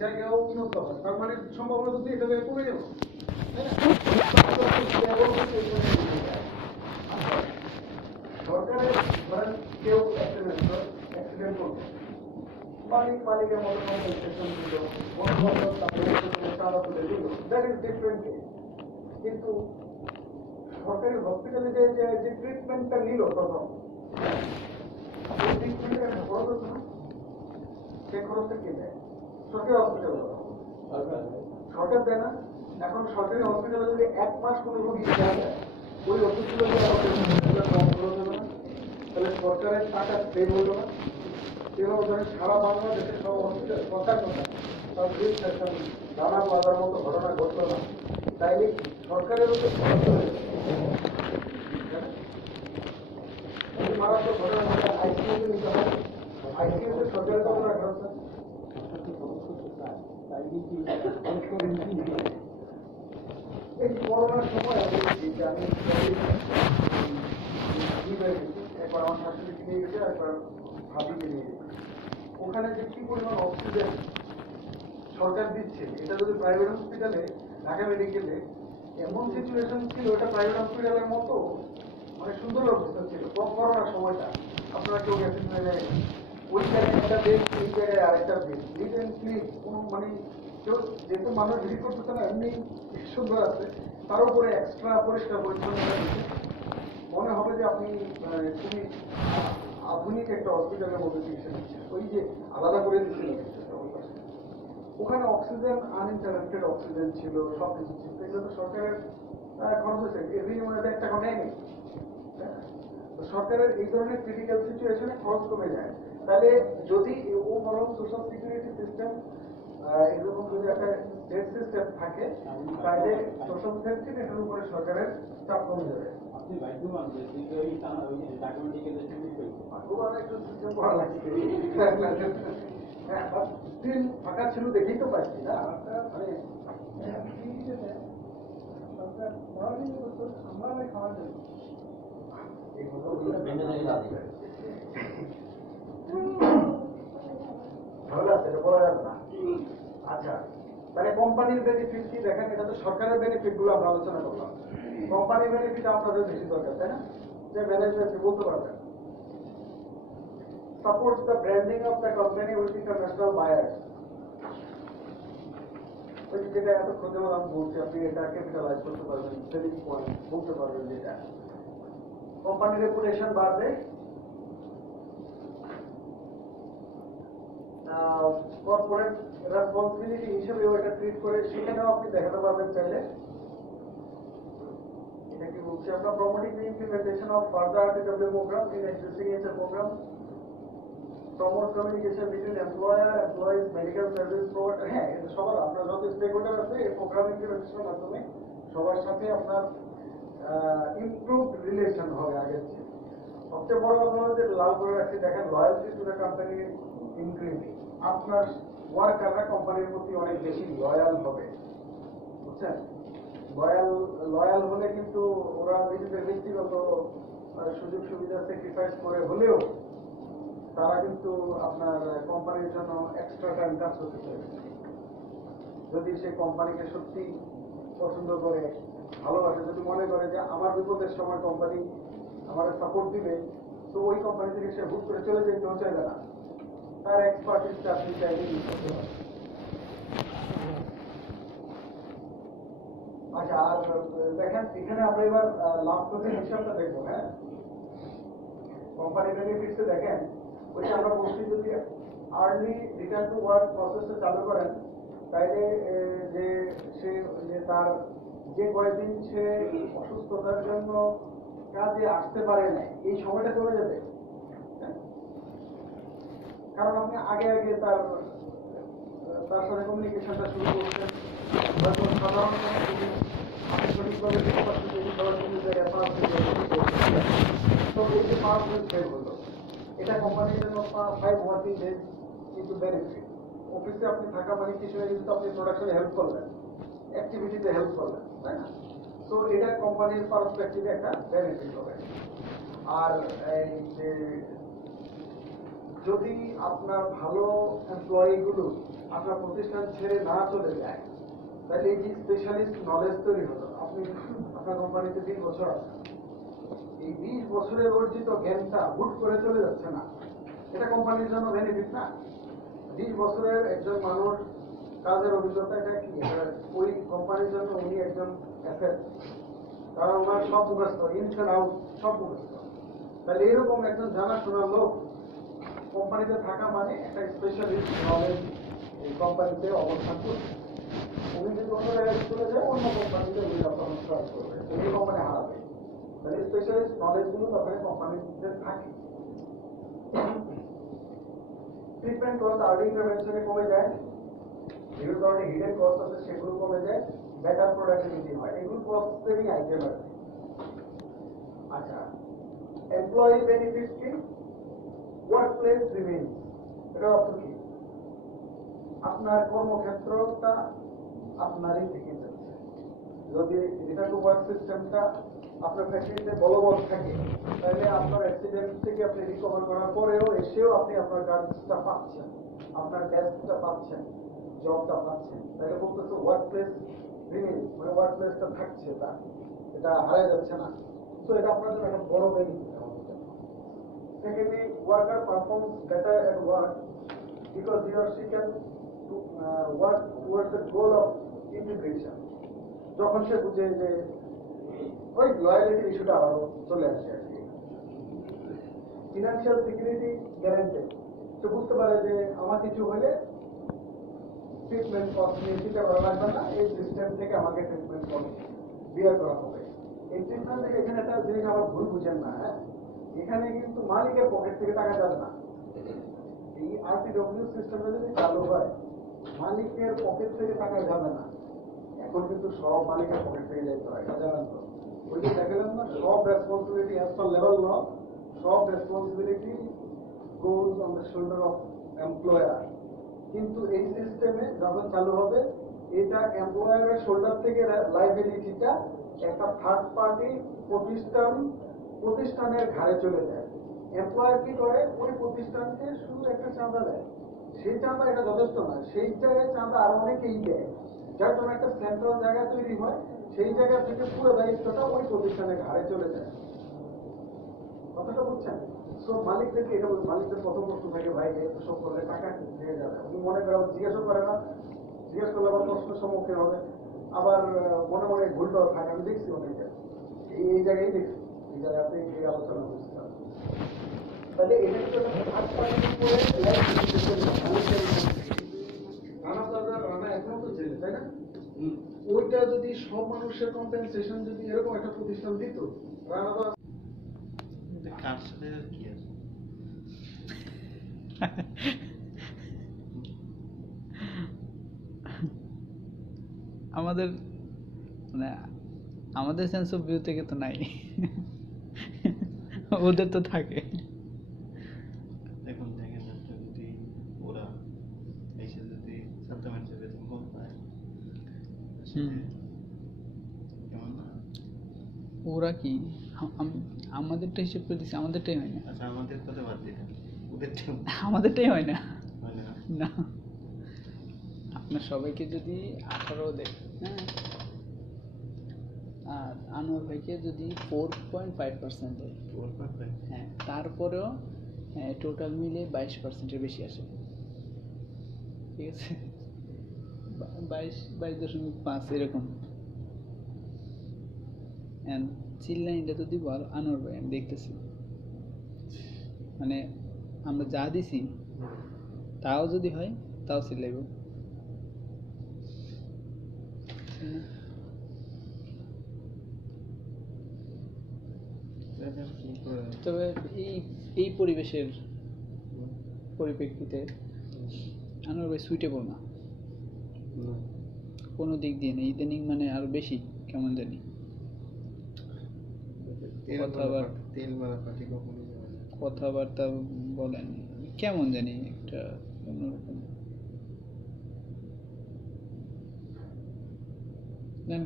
জায়গাও উন্নত হয়, তার মানে সম্ভাবনা যদি এটা কমে যাবে, তাই না? সরকারের ধরেন কেউ অ্যাক্সিডেন্ট করবে, মালিকের মতো কম্পেনসেশন দিল, বন্ধু তাদের চাঁদা তুলে দিল, দ্যাট ইজ ডিফারেন্ট কেস। কিন্তু সরকারি হসপিটালে যে ট্রিটমেন্টটা নিল প্রথম, সেই ট্রিটমেন্টের একটা খরচ আছে না, সেই খরচটা কে দেয়? সরকারি হসপিটাল সরকার দেয় না। এখন সরকারি হসপিটালে যদি 1 মাস কোনো রোগী দেওয়া যায়, ওই ওষুধগুলো কম খরচ হবে না, তাহলে সরকারের টাকা সেভ হলো না। এভাবে ধরেন সারা বাংলাদেশের সব হসপিটাল সরকার তার বিল সেকশন নানা বাজার মতো ঘটনা ঘটলো না, তাইলে সরকারের উপর মারাত্মক ঘটনা ঘটলে আইসিইউতে নিতে হবে। আইসিইউতে সরকারের কত টাকা খরচ হয়? এই করোনার সময় আমি একবার আমার শাশুড়িকে নিয়ে গেছে, একবার ভাবিকে নিয়ে গেছে। ওখানে যে কি পরিমাণ অক্সিজেন সরকার দিচ্ছে, এটা যদি প্রাইভেট হসপিটালে, ঢাকা মেডিকেলে এমন সিচুয়েশন ছিল, এটা প্রাইভেট হসপিটালের মতো মানে সুন্দর অবস্থা ছিল করোনার সময়টা। আপনারা কেউ গেছেন ওই জায়গায় একটা বেড, এই জায়গায় আরেকটা বেড, নিট অ্যান্ড ক্লিন, কোনো মানে কেউ যেহেতু মানুষ ভিড় করতেছে না, এমনি সুন্দর আছে, তার উপরে এক্সট্রা পরিষ্কার পরিচ্ছন্নতা দিচ্ছে। মনে হবে যে আপনি খুবই আধুনিক একটা হসপিটালের মধ্যে চিকিৎসা দিচ্ছেন। ওই যে আলাদা করে দিচ্ছিল ওখানে অক্সিজেন, আনইন্টারাপ্টেড অক্সিজেন ছিল, সব কিছু ছিল। এগুলো তো সরকারের খরচ হয়েছে, এভরি মনে একটা এখন নেয়নি। সরকারের এই ধরনের ক্রিটিক্যাল সিচুয়েশনে খরচ কমে যায়। তাহলে যদি ওভারঅল সোশ্যাল সিকিউরিটি সিস্টেম এরকম যদি একটা স্টেট সিস্টেম থাকে, তাহলে সোশ্যাল সেফটি এটার উপরে সরকারের চাপ কমে যাবে। আপনি ভাগ্যবান যে ঢাকা মেডিকেল একটু সিস্টেম করা লাগছে। হ্যাঁ, দিন ফাঁকা ছিল দেখেই তো পাচ্ছি না, মানে আমরা খাওয়ার জন্য ভালো আছে, এটা বলা যাবে না। আচ্ছা, তাহলে কোম্পানির বেনিফিট কি দেখেন, এটা তো সরকারের বেনিফিট গুলো আমরা আলোচনা করলাম। কোম্পানির বেনিফিট আপনাদের বেশি দরকার, তাই না? যে ম্যানেজমেন্ট বলতে পারবেন, supports the branding of the company with international buyers. ওই যেটা এতক্ষণ যেমন আমি বলছি, আপনি এটা ক্যাপিটালাইজ করতে পারবেন, সেলিং পয়েন্ট বলতে পারবেন, যেটা কোম্পানির রেপুটেশন বাড়বে, কর্পোরেট রেসপন্সিবিলিটি হিসেবেও এটা ট্রিট করে, সেখানেও আপনি দেখাতে পারবেন চাইলে। এটা কি বলছি আমরা, promoting the implementation of further RTW program in existing HR program, promote communication between employer, employees, medical service provider. হ্যাঁ, এটা সবার আপনার যত স্টেক হোল্ডার আছে এই প্রোগ্রাম ইমপ্লিমেন্টেশনের মাধ্যমে সবার সাথে আপনার ইমপ্রুভড রিলেশন হবে আগের চেয়ে। সবচেয়ে বড় কথা হলো যে লাল করে রাখছি, দেখেন loyalty to the company increasing. আপনার ওয়ার্কাররা কোম্পানির প্রতি অনেক বেশি লয়াল হবে, বুঝছেন? লয়াল হলে কিন্তু ওরা নিজেদের ব্যক্তিগত সুযোগ সুবিধা স্যাক্রিফাইস করে হলেও তারা কিন্তু আপনার কোম্পানির জন্য এক্সট্রা টাইম কাজ করতে চাইবে। যদি সে কোম্পানিকে সত্যি পছন্দ করে, ভালোবাসে, যদি মনে করে যে আমার বিপদের সময় কোম্পানি আমার সাপোর্ট দিবে, তো ওই কোম্পানি থেকে সে হুট করে চলে যেতেও চাইবে না, তার এক্সপার্টিসটা আপনি চাইলে ইউজ করতে পারেন। আচ্ছা, আর দেখেন এখানে আমরা এবার লাভ ক্ষতির হিসাবটা দেখবো। হ্যাঁ, কোম্পানি বেনিফিটসে দেখেন, ওই আমরা বলছি যদি আর্লি রিটার্ন টু ওয়ার্ক প্রসেসটা চালু করেন, তাইলে যে তার যে কয়েকদিন সে অসুস্থতার জন্য কাজে আসতে পারে না, এই সময়টা চলে যাবে। কারণ আপনি আগে আগে তার সাথে কমিউনিকেশনটা শুরু করছেন, হয়তো সাধারণ আপনি সঠিকভাবে তো এই যে 5 দিন সেভ হলো, এটা কোম্পানির জন্য 5 ওয়ার্কিং ডেজ কিন্তু বেনিফিট। অফিসে আপনি থাকা মানে কিছু না কিছু আপনি প্রোডাকশনে হেল্প করলেন, অ্যাক্টিভিটিতে হেল্প করলেন, তাই না? তো এটা কোম্পানির পার্সপেক্টিভে একটা বেনিফিট হবে। আর এই যে যদি আপনার ভালো এমপ্লয়ি গুলো আপনার প্রতিষ্ঠান ছেড়ে না চলে যায়, তাহলে এই যে স্পেশালিস্ট নলেজ তৈরি হতো। আপনি আপনার কোম্পানিতে 20 বছর আছে, এই 20 বছরের অর্জিত জ্ঞানটা হুট করে চলে যাচ্ছে না, এটা কোম্পানির জন্য বেনিফিট না। 20 বছরের একজন মানুষ কাজের অভিজ্ঞতা, এটা কি ওই কোম্পানির জন্য উনি একজন অ্যাসেট, কারণ ওনার সব মুখস্থ, ইনস এন্ড আউট সব মুখস্থ। তাহলে এরকম একজন জানাশোনা লোক কোম্পানিতে থাকা মানে একটা স্পেশালিস্ট নলেজ এই কোম্পানিতে অবস্থান করবে। উনি যদি অন্য জায়গায় চলে যায়, অন্য কোম্পানিতে উনি ট্রান্সফার করবে, এই কোম্পানি হারাবে। তাহলে স্পেশালিস্ট নলেজ গুলো তখন কোম্পানিতে থাকে। ট্রিটমেন্ট কস্ট আর্লি ইন্টারভেনশনে কমে যায়, যেগুলো ধরনের হিডেন কস্ট আছে সেগুলো কমে যায়, বেটার প্রোডাক্টিভিটি হয়, এগুলো কস্ট সেভিং আইটেম আছে। আচ্ছা, এমপ্লয়ি বেনিফিট কি? ওয়ার্কপ্লেস রিমেইনস, এটা অর্থ কি? আপনার কর্মক্ষেত্রটা আপনারই থেকে যাচ্ছে। যদি রিটার্ন টু ওয়ার্ক সিস্টেমটা আপনার ফ্যাক্টরিতে বলবৎ থাকে, তাহলে আপনার অ্যাক্সিডেন্ট থেকে আপনি রিকভার করার পরেও এসেও আপনি আপনার কাজটা পাচ্ছেন, আপনার ডেস্কটা পাচ্ছেন, জবটা পাচ্ছেন। তাহলে বলতেছে ওয়ার্ক প্লেস রিমেইনস, মানে ওয়ার্ক প্লেসটা থাকছে, এটা হারায় যাচ্ছে না। তো এটা আপনার জন্য একটা বড় benefit. Secondly, worker performs better at work because he or she can work towards the goal of integration. যখন সে বুঝে যে ওই লয়ালিটির ইস্যুটা আরো চলে আসে আর কি। ফিনান্সিয়াল সিকিউরিটি গ্যারান্টেড, সে বুঝতে পারে যে আমার কিছু হলে ট্রিটমেন্ট কস্ট নিয়ে চিন্তা করা লাগবে না, এই সিস্টেম থেকে আমাকে ট্রিটমেন্ট কস্ট বিয়ার করা হবে। এই ট্রিটমেন্ট থেকে এখানে একটা জিনিস আবার ভুল বুঝেন না, হ্যাঁ, এখানে কিন্তু মালিকের পকেট থেকে টাকা যাবে না। এই আরপিডব্লিউ সিস্টেমটা যদি চালু হয়, মালিকের পকেট থেকে টাকা যাবে না। এখন কিন্তু সব মালিকের পকেট থেকে যাইতে হয়, এটা জানেন তো? ওই যে দেখালাম না, সব রেসপন্সিবিলিটি অ্যাজ পার লেভেল ল, সব responsibility goes on the shoulder of employer. কিন্তু এই সিস্টেমে যখন চালু হবে, এটা এমপ্লয়ারের শোল্ডার থেকে লাইবিলিটিটা একটা থার্ড পার্টি প্রতিষ্ঠানের ঘাড়ে চলে যায়। এমপ্লয়ার কি করে, ওই প্রতিষ্ঠানকে শুধু একটা চাঁদা দেয়, সেই চাঁদা এটা যথেষ্ট না, সেই জায়গায় চাঁদা আরো অনেকেই দেয়, যার জন্য একটা সেন্ট্রাল জায়গা তৈরি হয়, সেই জায়গা থেকে পুরো দায়িত্বটা ওই প্রতিষ্ঠানের ঘাড়ে চলে যায়। কথাটা বুঝছেন? সো মালিকদেরকে এটা বলছে, মালিকদের প্রথম প্রশ্ন থাকে, ভাই এত সব করলে টাকা থেকে যাবে, উনি মনে করেন জিজ্ঞাসা করে না, জিজ্ঞেস করলে আবার প্রশ্নের সম্মুখীন হবে, আবার মনে মনে ভুলটাও থাকে। আমি দেখছি অনেকে এই জায়গায় দেখছি, এই জায়গায় আপনি এই আলোচনা করছিলাম। তাহলে এটা কিন্তু রানা এখনো তো জেলে, তাই না? ওইটা যদি সব মানুষের কম্পেনসেশন যদি এরকম একটা প্রতিষ্ঠান দিত, রানা তো কার সাথে কি আছে? আমাদের মানে আমাদের সেন্স অফ ভিউ থেকে তো নাই, ওদের তো থাকে। দেখুন দেখেন, যদি ওরা এসে যদি সাপ্লিমেন্টের বেতন কম পায়, কেমন না? ওরা কি আমাদেরটা হিসেব করে দিচ্ছে, আমাদেরটাই হয় না। আচ্ছা, আমাদের কথা বাদ দিলাম, ওদেরটাও আমাদেরটাই হয় না। হয় না। না, আপনার সবাইকে যদি 18 দেয়, হ্যাঁ, আর আনোয়ার ভাইকে যদি 4.5% দেয়, হ্যাঁ, তারপরেও টোটাল মিলে 22%-এর বেশি আসে। ঠিক আছে, 22.5 এরকম। চিল্লাইনটা তো দিব আনোয়ার ভাই, আমি দেখতেছি, মানে আমরা যা দিছি তাও যদি হয় তাও চিল্লাইব। তবে এই পরিবেশের পরিপ্রেক্ষিতে আনোয়ার ভাই সুইটেবল না কোনো দিক দিয়ে নেই, ইদানিং মানে আরো বেশি কেমন জানি কথাবার্তা বলেন, কেমন জানি একটা অন্যরকম।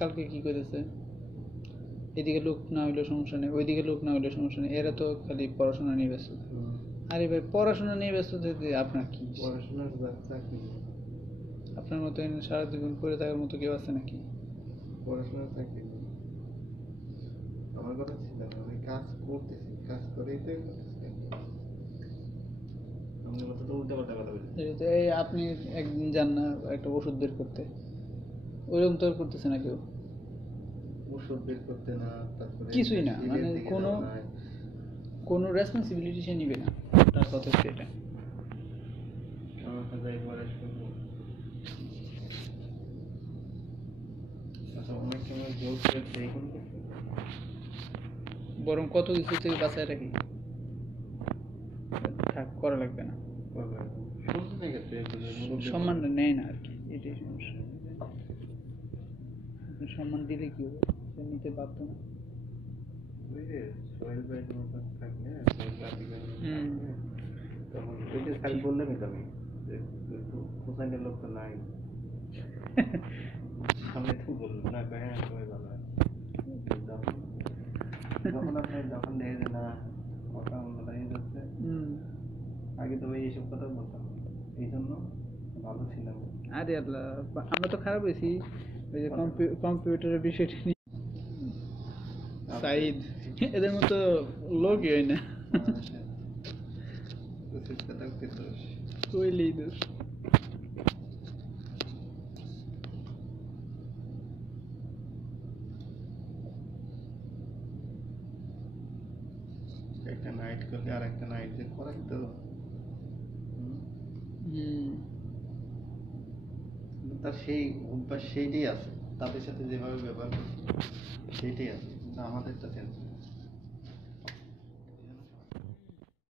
কালকে কি করেছে, এদিকে লোক না হইলেও সমস্যা নেই, ওইদিকে লোক না হইলেও সমস্যা নেই, এরা তো খালি পড়াশোনা নিয়ে ব্যস্ত। আরে ভাই, পড়াশোনা নিয়ে ব্যস্ত থাকতে আপনার কি? পড়াশোনার চাকরি আপনার মতো এনে সারা জীবন পড়ে থাকার মতো কেউ আছে নাকি? পড়াশোনা চাকরি করি। আমার কথা চিন্তা না, আমি কাজ করতেছি, কাজ করেই তো করতেছি। আমাদের মতো তো উল্টা পাল্টা কথা বলি। এই যে এই আপনি একদিন যান না একটা ওষুধ বের করতে, ওইরকম তো আর করতেছে না কেউ। ওষুধ বের করতে না, তারপরে কিছুই না, শিবের মানে দিকে কোনো যাওয়া নাই। কোনো রেসপন্সিবিলিটি সে নিবে না, তার কথা হচ্ছে এটা। আমার কাছে একবার শুনবো। আচ্ছা, অনেক সময় জোর করে সেই কোন করছে। বরং কত কিছু থেকে বাঁচায় রাখি, থাক করা লাগবে না, শুনতে থেকে সম্মানটা নেয় না আর কি, এটাই সমস্যা। আপনি সম্মান দিলে কি হবে, সে নিতে বাধ্য না। ওই যে সোহেল ভাইয়ের মতো থাকলে, সোহেল ভাইয়ের মতো হুম। থাকলে, তখন ওই যে খালি বললামই তো আমি যে হোসাইনের লোক তো নাই, সামনে তো বললাম না, হ্যাঁ সবাই ভালো আছে। যখন আপনি যখন দেখে যে না কথা অন্য দাঁড়িয়ে যাচ্ছে, হুম। আগে তো ভাই এইসব কথা বলতাম, এই জন্য ভালো ছিলাম। আরে আল্লাহ, আমরা তো খারাপ হয়েছি ওই যে কম্পিউটারের বিষয়টি নিয়ে। সাইদ এদের মতো লোকই হয় না, কইলেই দোষ। একটা নাইট করলে আর একটা নাইট যে করাই তো, তার সেই অভ্যাস সেইটাই আছে, তাদের সাথে যেভাবে ব্যবহার করছে সেইটাই আছে, কিন্তু আমাদেরটা চেঞ্জ